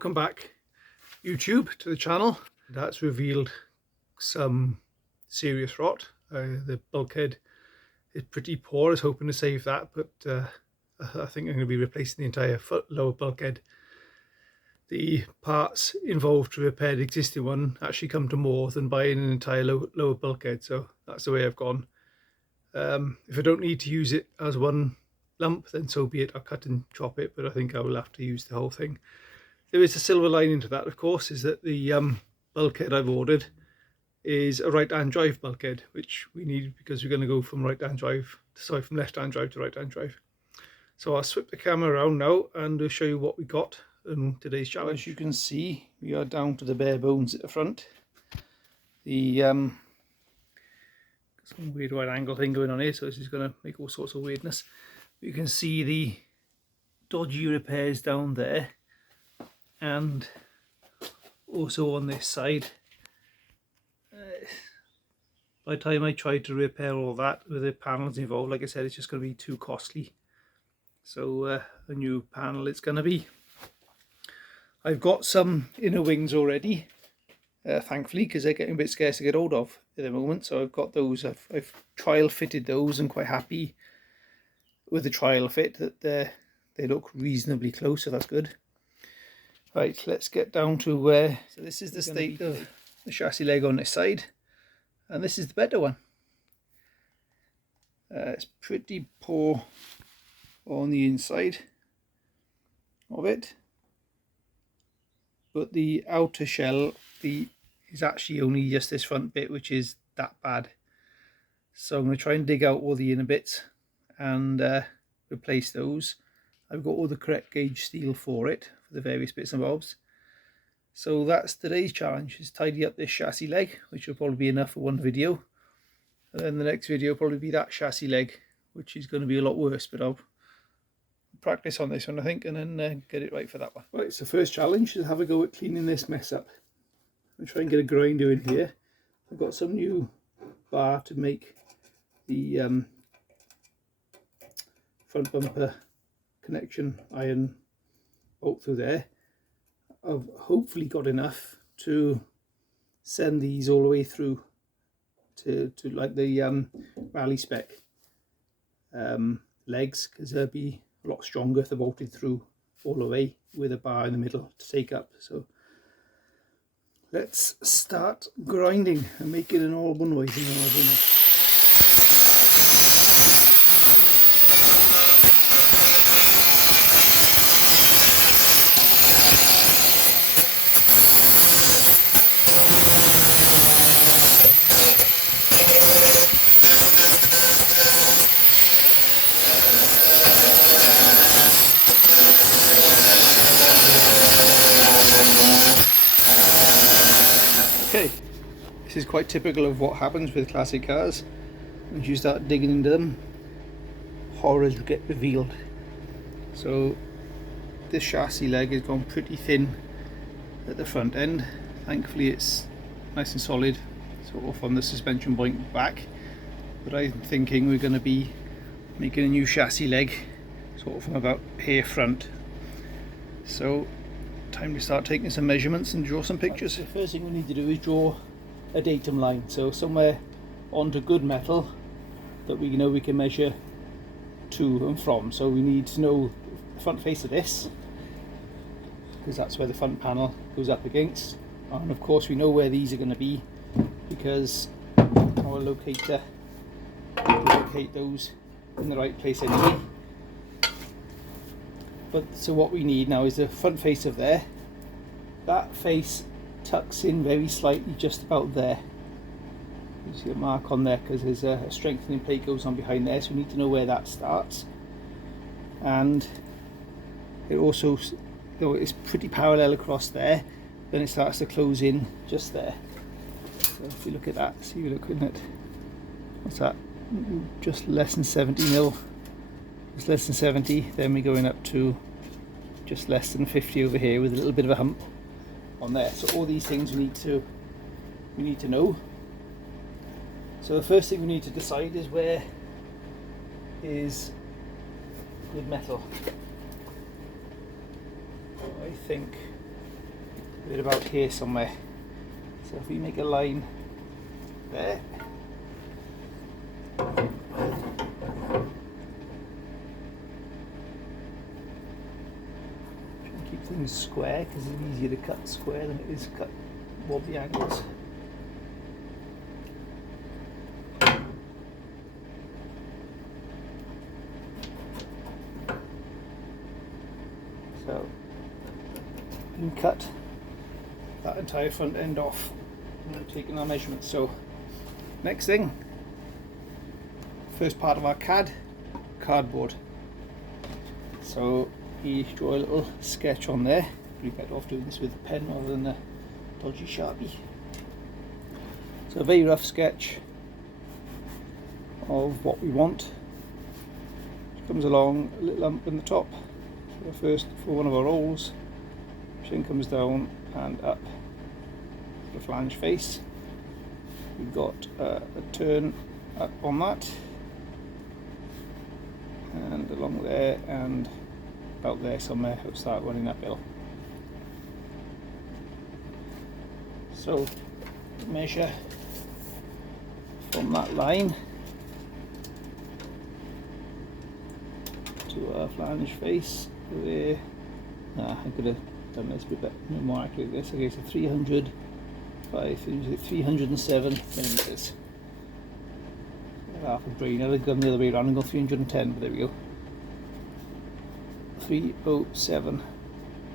welcome back YouTube to the channel. That's revealed some serious rot. The bulkhead is pretty poor. I was hoping to save that, but I think I'm going to be replacing the entire lower bulkhead. The parts involved to repair the existing one actually come to more than buying an entire lower bulkhead, so that's the way I've gone. If I don't need to use it as one lump, then so be it. I'll cut and chop it, but I think I will have to use the whole thing. There is a silver lining to that, of course, is that the bulkhead I've ordered is a right-hand drive bulkhead, which we need because we're going to go from left-hand drive to right-hand drive. So I'll swip the camera around now and show you what we got in today's challenge. As you can see, we are down to the bare bones at the front. The some weird wide angle thing going on here, so this is going to make all sorts of weirdness. You can see the dodgy repairs down there, and also on this side. By the time I try to repair all that with the panels involved, like I said, it's just going to be too costly. So a new panel it's going to be. I've got some inner wings already, thankfully, because they're getting a bit scarce to get hold of at the moment. So I've got those. I've trial fitted those. I'm quite happy with the trial fit that they look reasonably close, so that's good. Right, let's get down to where. So this is the state of the chassis leg on this side, and this is the better one. It's pretty poor on the inside of it, but the outer shell is actually only just this front bit, which is that bad. So I'm going to try and dig out all the inner bits and replace those. I've got all the correct gauge steel for it, for the various bits and bobs. So that's today's challenge, is tidy up this chassis leg, which will probably be enough for one video. And then the next video will probably be that chassis leg, which is going to be a lot worse, but I'll practice on this one, I think, and then get it right for that one. Right, so first challenge is have a go at cleaning this mess up. I'll try and get a grinder in here. I've got some new bar to make the front bumper connection iron bolt through there. I've hopefully got enough to send these all the way through to like the rally spec legs, because they'll be a lot stronger if they're bolted through all the way with a bar in the middle to take up. So let's start grinding and making an audible noise. Okay, this is quite typical of what happens with classic cars. Once you start digging into them, horrors get revealed. So this chassis leg has gone pretty thin at the front end. Thankfully it's nice and solid, sort of from the suspension point back. But I'm thinking we're going to be making a new chassis leg sort of from about here front. So time to start taking some measurements and draw some pictures. The first thing we need to do is draw a datum line, so somewhere onto good metal that we know we can measure to and from. So we need to know the front face of this, because that's where the front panel goes up against, and of course we know where these are going to be because our locator will locate those in the right place anyway. But so what we need now is the front face of there. That face tucks in very slightly just about there. You see a mark on there because there's a strengthening plate goes on behind there, so we need to know where that starts. And it also, though it's pretty parallel across there, then it starts to close in just there. So if you look at that, see you're looking at, what's that, just less than 70 mil. It's less than 70, then we're going up to just less than 50 over here with a little bit of a hump on there. So all these things we need to know. So the first thing we need to decide is where is good metal. I think bit about here somewhere. So if we make a line there, keep things square because it's easier to cut square than it is to cut wobbly angles. So you can cut that entire front end off and taking our measurements. So next thing, first part of our CAD, cardboard. So you draw a little sketch on there. Pretty better off doing this with a pen rather than a dodgy Sharpie. So a very rough sketch of what we want. It comes along a little lump in the top. So first for one of our rolls, which then comes down and up the flange face. We've got a turn up on that, and along there and about there somewhere it'll start running uphill. So measure from that line to our flange face there. I could have done this a bit more accurate. This, okay, so 300 by 307 millimeters. Half a brain. I'd have gone the other way around and go 310, but there we go. 307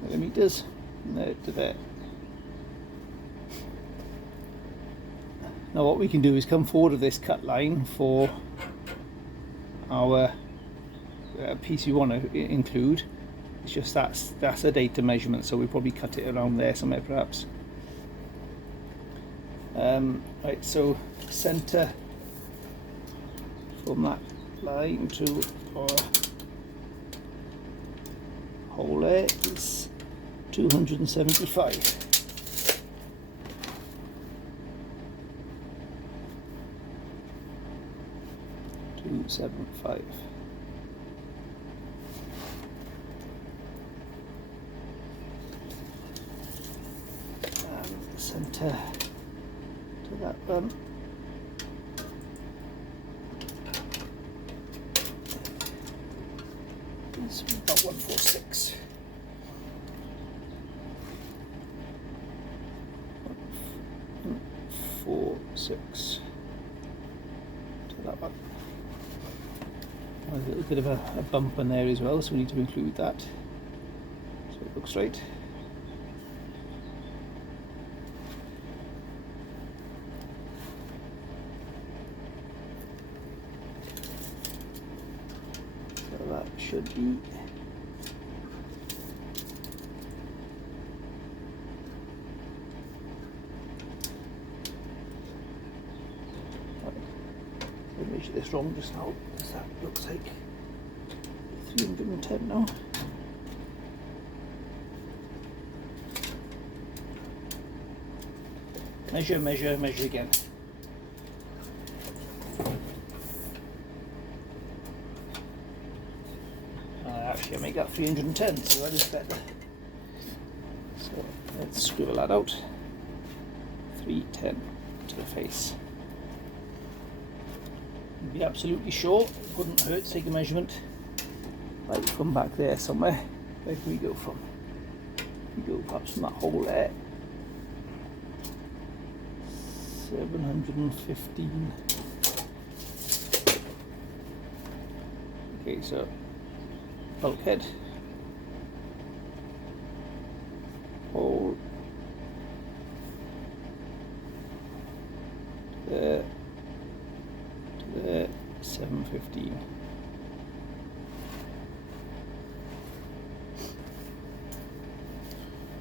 millimeters from there to there. Now what we can do is come forward of this cut line for our piece we want to include. It's just that's a data measurement, so we probably cut it around there somewhere perhaps. Right, so center from that line to our hole there is 275. And center to that one. It's about 146. 146 to that one. There's a little bit of a bump in there as well, so we need to include that so it looks right. So that should be measure this wrong just now, because that looks like 310 now. Measure, measure, measure again. Actually I make that 310, so that is better. So let's scribble that out. 310 to the face. Be absolutely sure, it wouldn't hurt to take a measurement right from back there somewhere. Where can we go from? We go perhaps from that hole there. 715. Okay, so bulkhead, hole there. 715.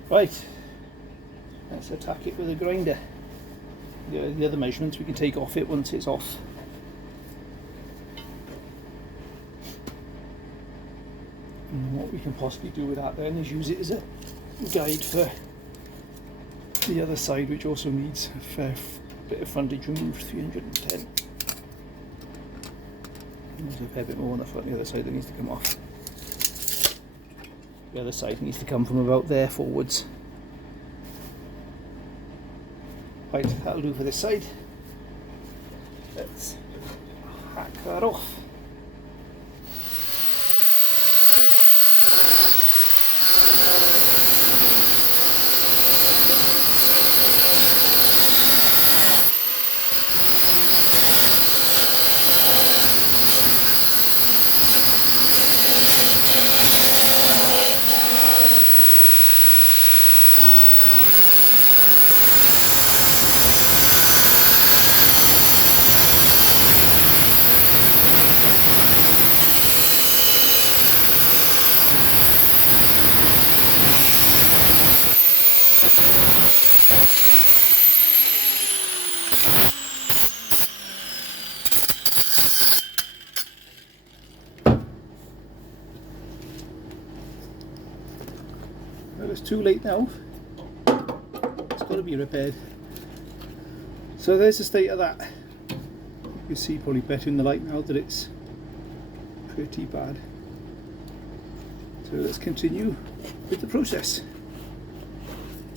Right, let's attack it with a grinder. The other measurements we can take off it once it's off. And what we can possibly do with that then is use it as a guide for the other side, which also needs a fair bit of frontage removed. 310. There's a fair bit more on the front. The other side that needs to come off. The other side needs to come from about there forwards. Right, that'll do for this side. Let's hack that off. Well, it's too late now. It's got to be repaired. So there's the state of that. You can see probably better in the light now that it's pretty bad. So let's continue with the process.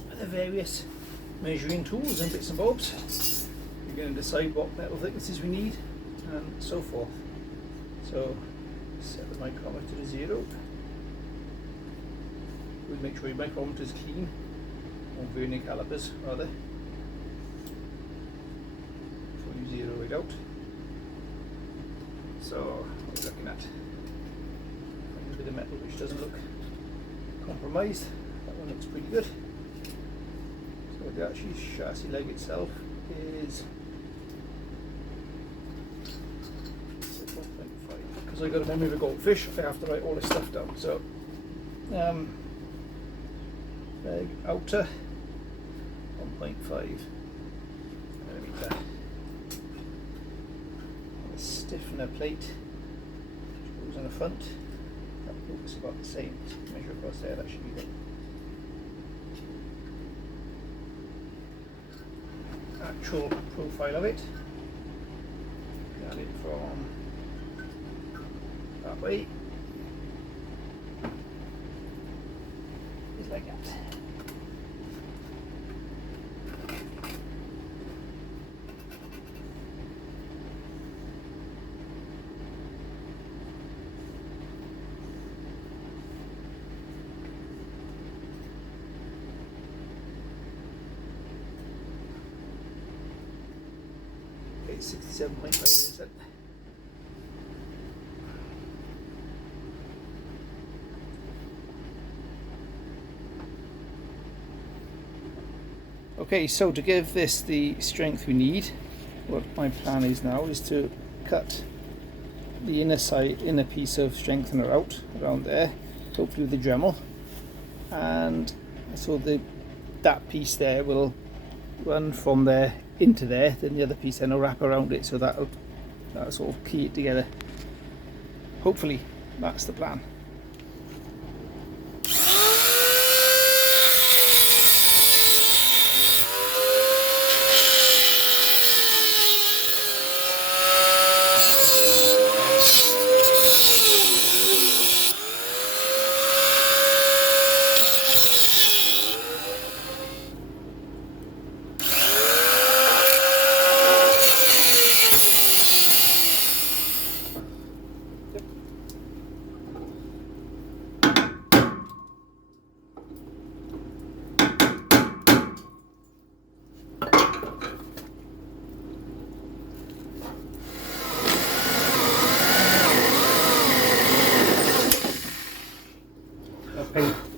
With the various measuring tools and bits and bobs, we're going to decide what metal thicknesses we need and so forth. So set the micrometer to 0. We'll make sure your micrometer is clean, or vernier calipers rather, before you zero it out. So what we're looking at, find a bit of metal which doesn't look compromised. That one looks pretty good. So the actual chassis leg itself is 1.5. Because I got a memory of a goldfish, I have to write all this stuff down. So leg outer 1.5 millimeter. A stiffener plate which goes on the front. That looks about the same. Just measure across there, that should be good. Actual profile of it. Got it from that way. It's like that. Okay, 67.5 is it? Okay, so to give this the strength we need, what my plan is now is to cut the inner piece of strengthener out around there, hopefully with the Dremel, and so that piece there will run from there into there, then the other piece then will wrap around it, so that'll sort of key it together. Hopefully that's the plan.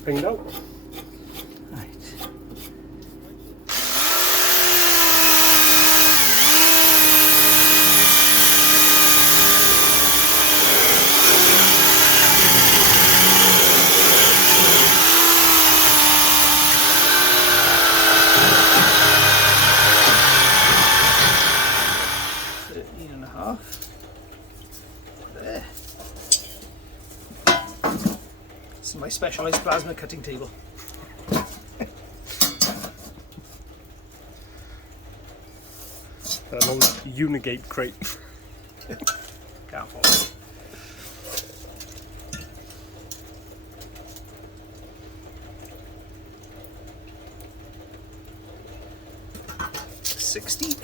Pinged out. Right. There. This is my specialised plasma cutting table. An old Unigate crate. Can't follow. 160.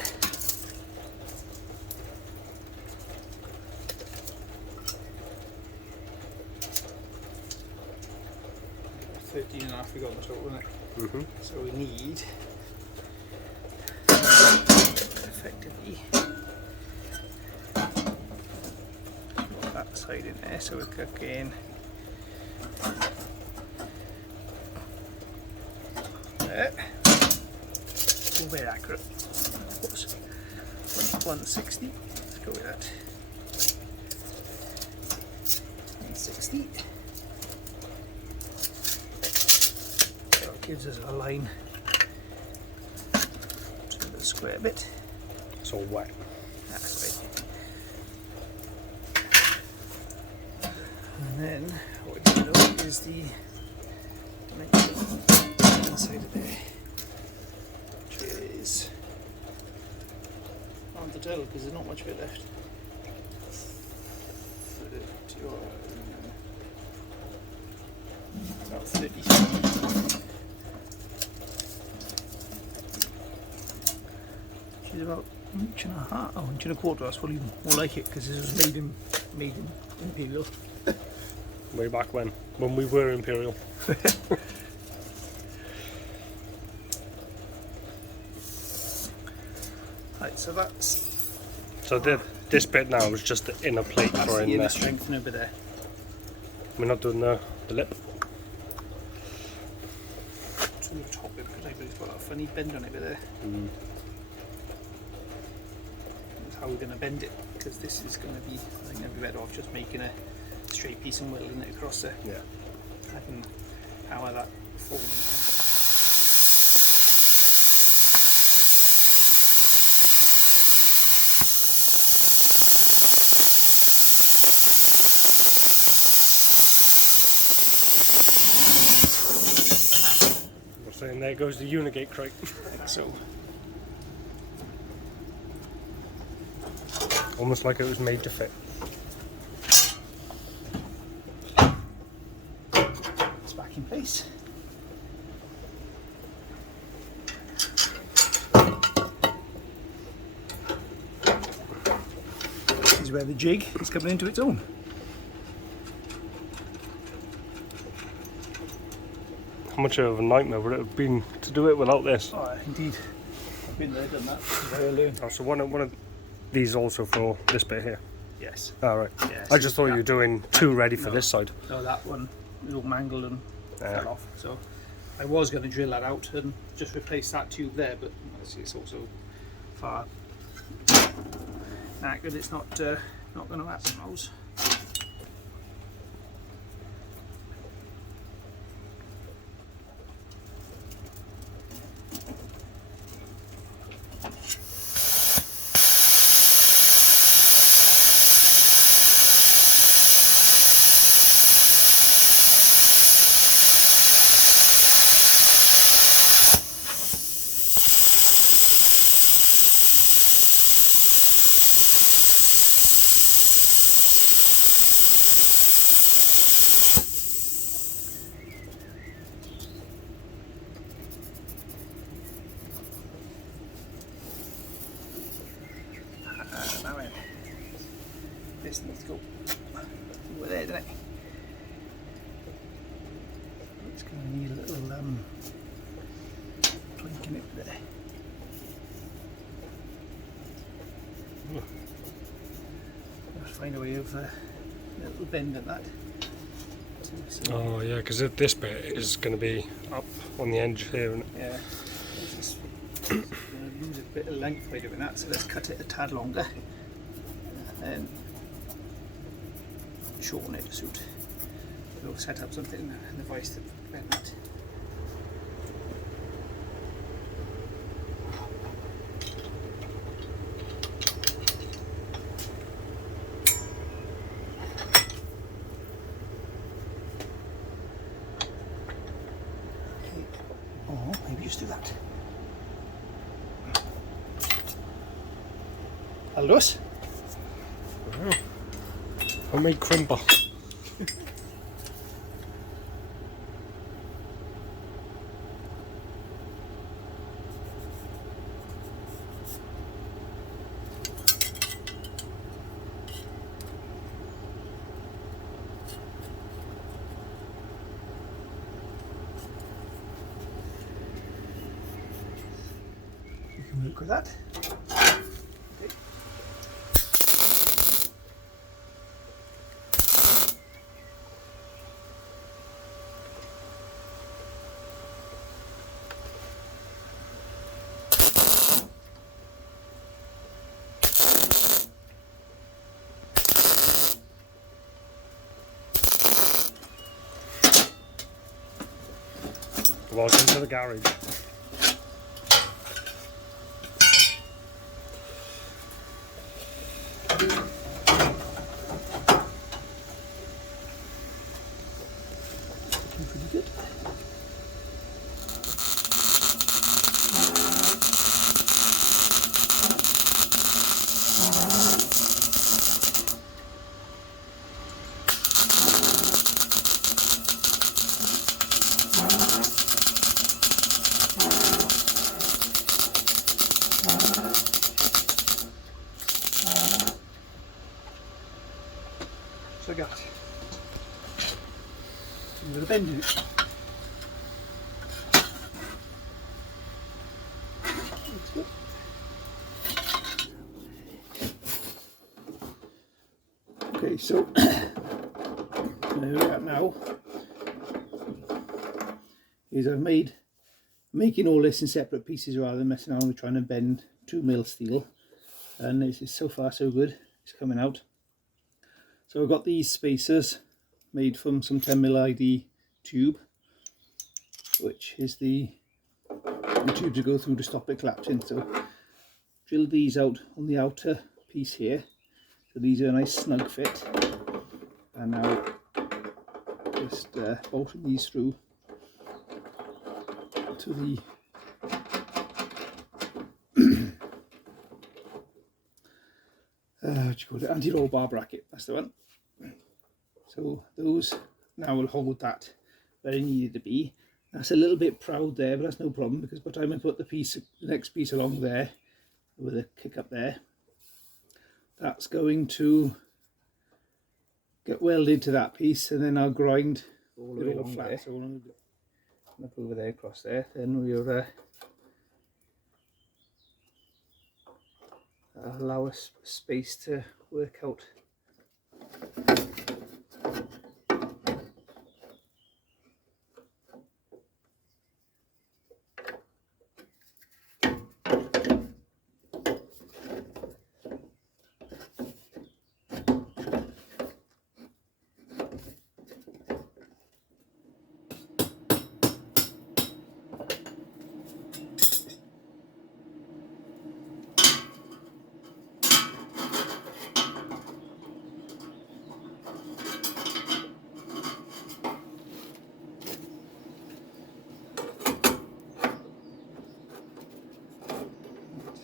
$13.5 we got on the total, isn't it? Mm-hmm. So we need effectively that side in there, so we're cooking there. Oh, very accurate. What's 160? Let's go with that. 160. So it gives us a line to the square bit. It's all wet. That's right. And then what we do know is the dimension inside of there, which is on the total because there's not much of it left. 30 or about 33. Which is about an inch and a half, oh, inch and a quarter. That's probably more like it because this was made in Imperial. Way back when we were Imperial. Right, so that's This bit now is just the inner plate for in the inner there. strengthener bit there. We're not doing the lip. To the top bit because it's got that funny bend on it bit there. Mm. That's how we're going to bend it because this is going to be, I think I'd be better off just making a straight piece and welding it across there. Yeah. I can power that form. We're saying there goes the Unigate crate. Like so. Almost like it was made to fit. It's back in place. This is where the jig is coming into its own. How much of a nightmare would it have been to do it without this? Oh, indeed. I've been there, done that. Very learned. Oh, so one of these also for this bit here. Yes. All right. Yes. I just thought you were doing two ready for this side. No, that one was all mangled and Yeah. fell off. So I was going to drill that out and just replace that tube there, but it's also far accurate. It's not going to happen, those. Now then, this needs to go over there, doesn't it? It's going to need a little plank in it there. Let's find a way of a little bend in that. So, Oh yeah, because this bit is going to be up on the edge here, isn't it? yeah, it's going to lose a bit of length by doing that, so let's cut it a tad longer and then shorten it to suit. We'll set up something in the vice to prevent that. Or maybe just do that. Hello? Homemade crimper. look at that. Okay. Welcome to the garage. Pretty good. So I got a little bend in it. Looks good. Okay, so where we're at now is making all this in separate pieces rather than messing around with trying to bend 2mm steel, and this is so far so good. It's coming out. So I've got these spacers made from some 10mm ID tube, which is the tube to go through to stop it collapsing. So drill these out on the outer piece here, so these are a nice snug fit, and now just bolting these through to the what do you call it, anti-roll bar bracket. That's the one. So those now will hold that where it needed to be. That's a little bit proud there, but that's no problem, because by the time I put the next piece along there with a kick up there, that's going to get welded to that piece, and then I'll grind all the way along flat. So we'll up over there, across there, then we'll allow us space to work out.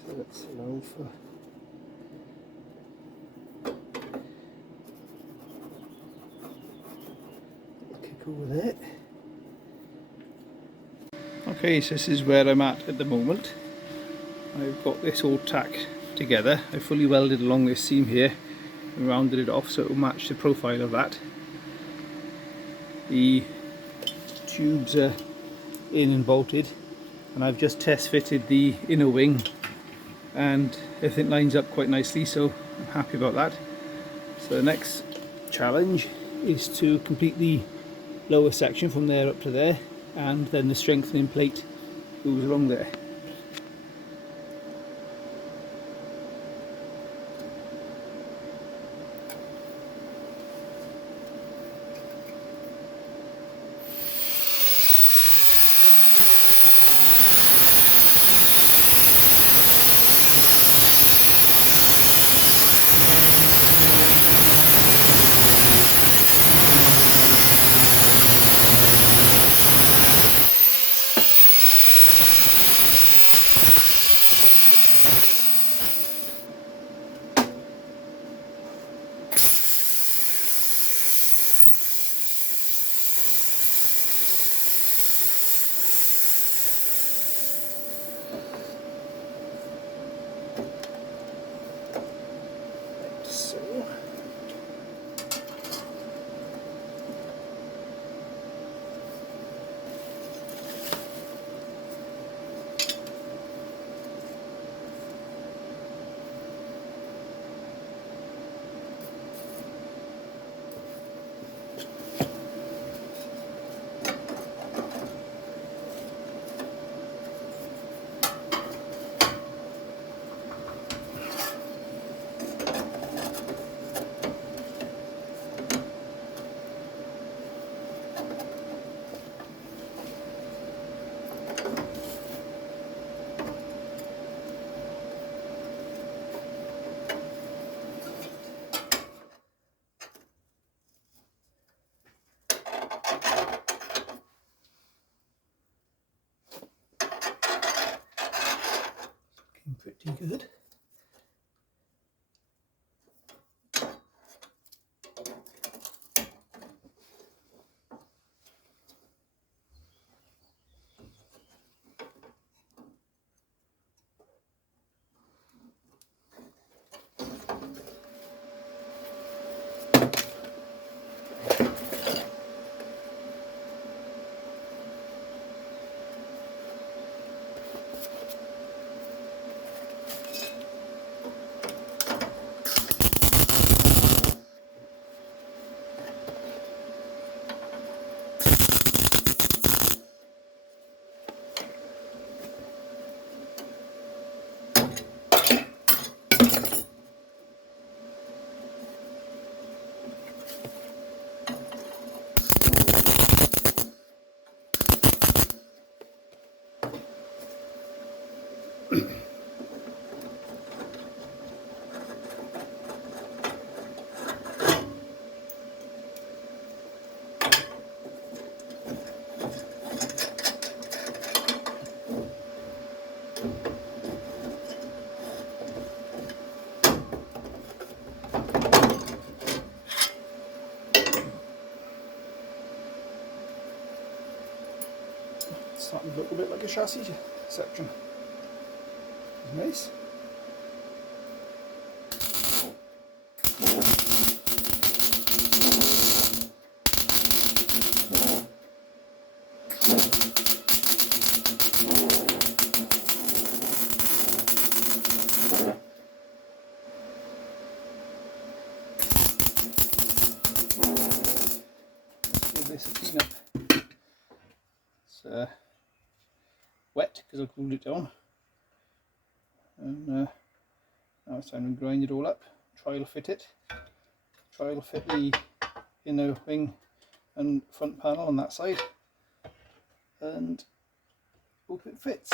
So let's allow for a kick over there. Okay, so this is where I'm at the moment. I've got this all tack together. I fully welded along this seam here and rounded it off so it will match the profile of that. The tubes are in and bolted, and I've just test fitted the inner wing, and everything lines up quite nicely, so I'm happy about that. So the next challenge is to complete the lower section from there up to there, and then the strengthening plate goes along there. It's starting to look a bit like a chassis section. Nice. Give this a clean up. It's wet because I cooled it down, and now it's time to grind it all up, trial fit it, trial fit the inner wing and front panel on that side, and hope it fits.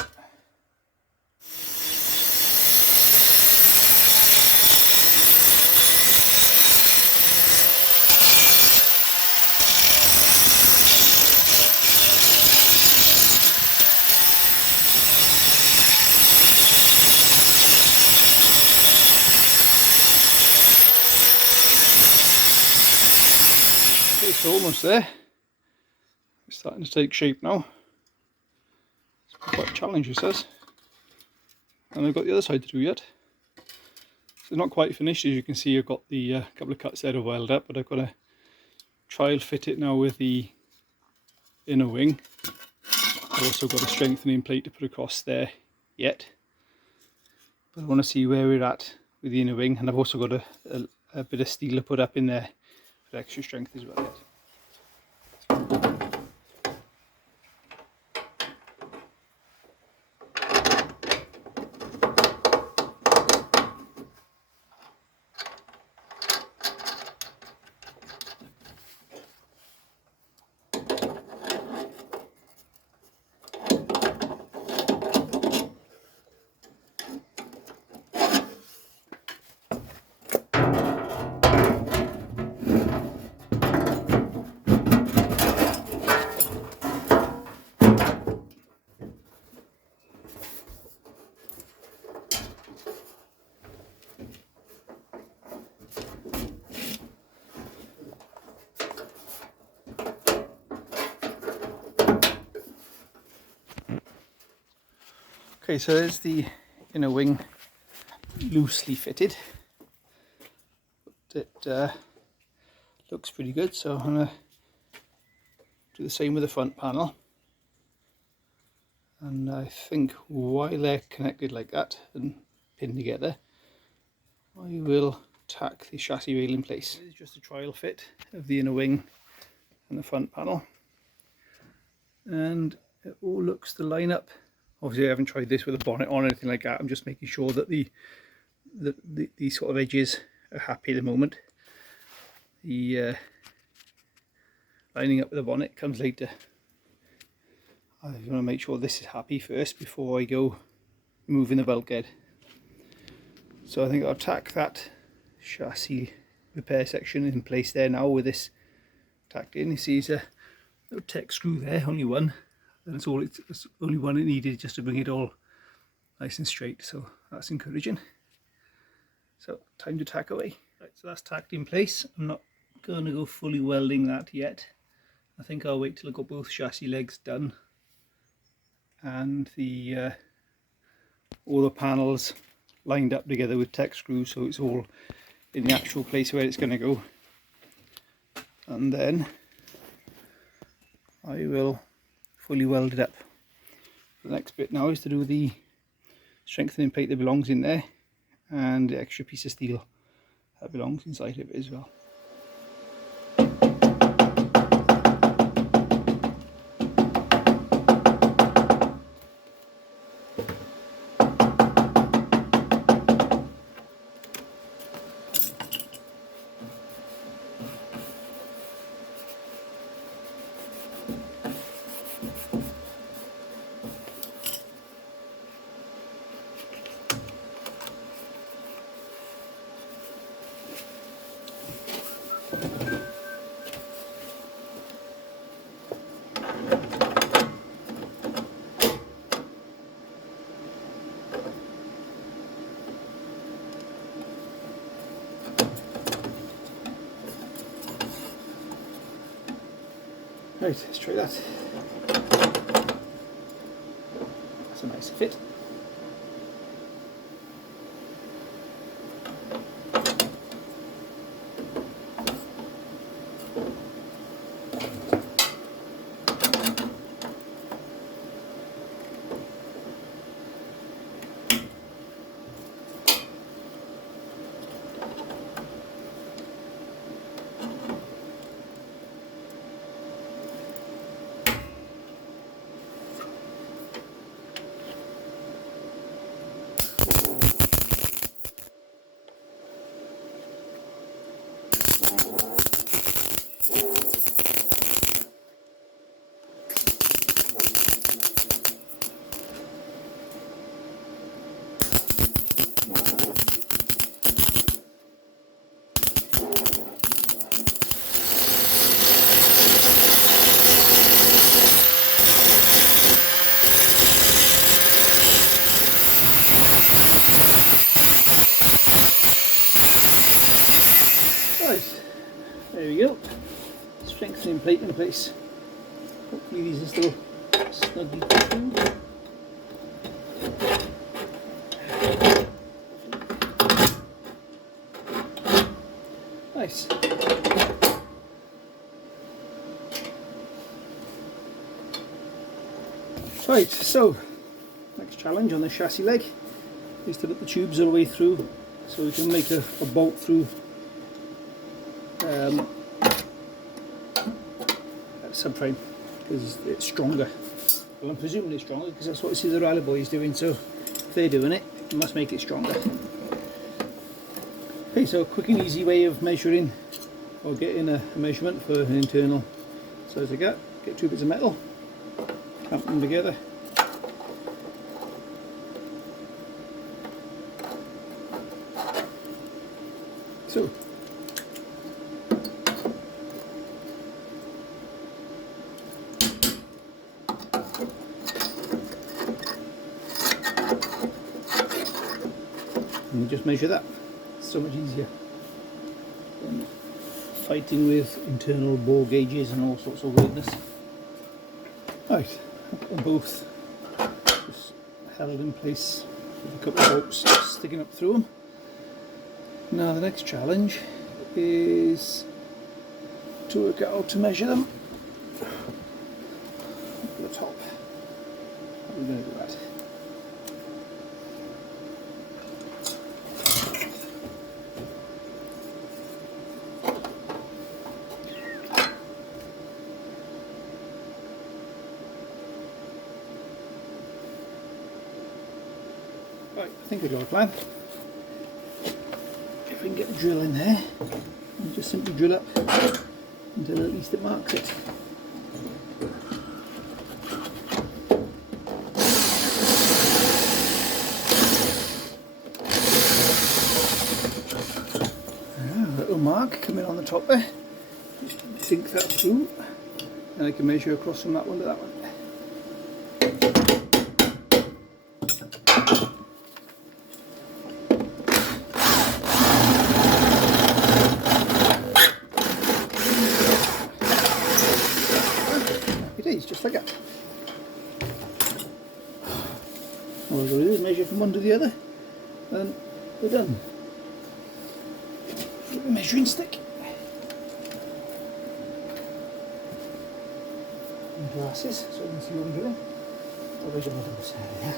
It's almost there. It's starting to take shape now. It's quite a challenge, it says. And I've got the other side to do yet. So it's not quite finished. As you can see, I've got the couple of cuts there to weld up, but I've got to trial fit it now with the inner wing. I've also got a strengthening plate to put across there yet. But I want to see where we're at with the inner wing, and I've also got a bit of steel to put up in there for extra strength as well yet. Okay, so there's the inner wing loosely fitted. But it looks pretty good, so I'm going to do the same with the front panel. And I think while they're connected like that and pinned together, I will tack the chassis rail in place. This is just a trial fit of the inner wing and the front panel, and it all looks to line up. Obviously I haven't tried this with a bonnet on or anything like that. I'm just making sure that the sort of edges are happy at the moment. The lining up with the bonnet comes later. I want to make sure this is happy first before I go moving the bulkhead. So I think I'll tack that chassis repair section in place there now with this tacked in. You see there's a little Tack screw there, only one. And it's only one it needed just to bring it all nice and straight, so that's encouraging. So time to tack away. Right, so that's tacked in place. I'm not going to go fully welding that yet. I think I'll wait till I've got both chassis legs done and the all the panels lined up together with Tack screws, so it's all in the actual place where it's going to go. And then I will fully welded up. The next bit now is to do the strengthening plate that belongs in there and the extra piece of steel that belongs inside of it as well. Right, let's try that. nice fit. Right, there we go. Strengthening plate in place. Hopefully these are still snugly through. Nice. Right, so next challenge on the chassis leg is to put the tubes all the way through so we can make a bolt through subframe because it's stronger. Well, I'm presuming it's stronger because that's what I see the Rally Boys doing, so if they're doing it, it must make it stronger. Okay, so a quick and easy way of measuring or getting a measurement for an internal size of gap. Get two bits of metal, clamp them together. So and you just measure that. It's so much easier than fighting with internal bore gauges and all sorts of weirdness. Right, they're both just held in place with a couple of ropes sticking up through them. Now the next challenge is to work out how to measure them at the top. How are we going to do that? Right, I think I got a plan. If we can get the drill in there, and just simply drill up until at least it marks it. A little mark coming on the top there. Just sink that through, and I can measure across from that one to that one. Just like that. All we've got to do is measure from one to the other and we're done. Get the measuring stick and glasses so I can see what I'm doing. I'll measure my double side there.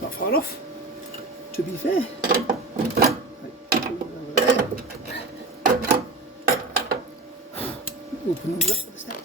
Not far off, to be fair. Right, over there. Open those up with the step.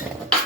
out.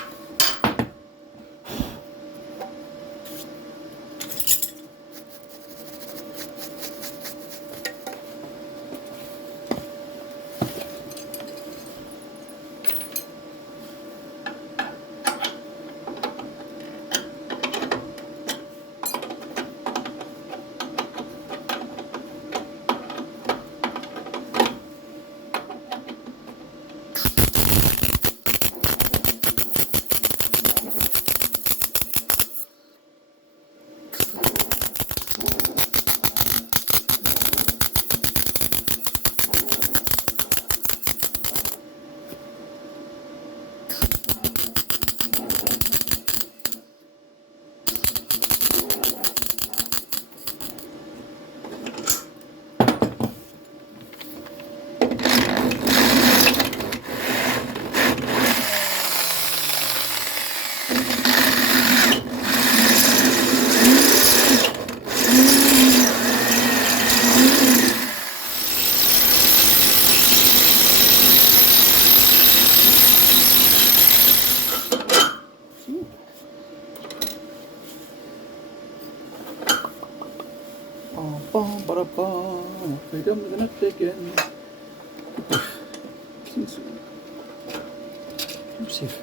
Right under the nut again. Seems safe.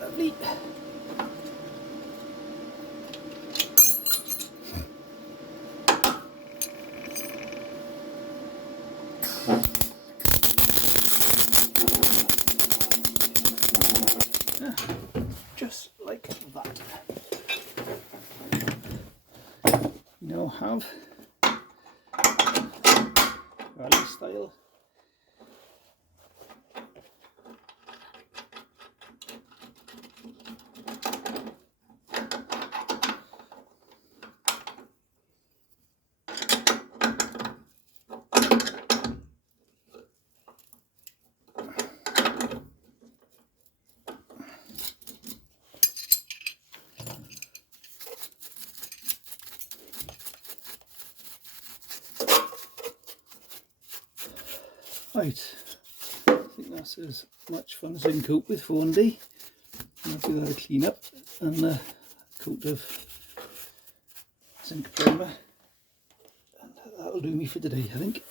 Lovely. Just like that. We now have rally style right. I think that's as much fun as I can cope with for one day. I'll give that a clean up and a coat of zinc primer, and that'll do me for today, I think.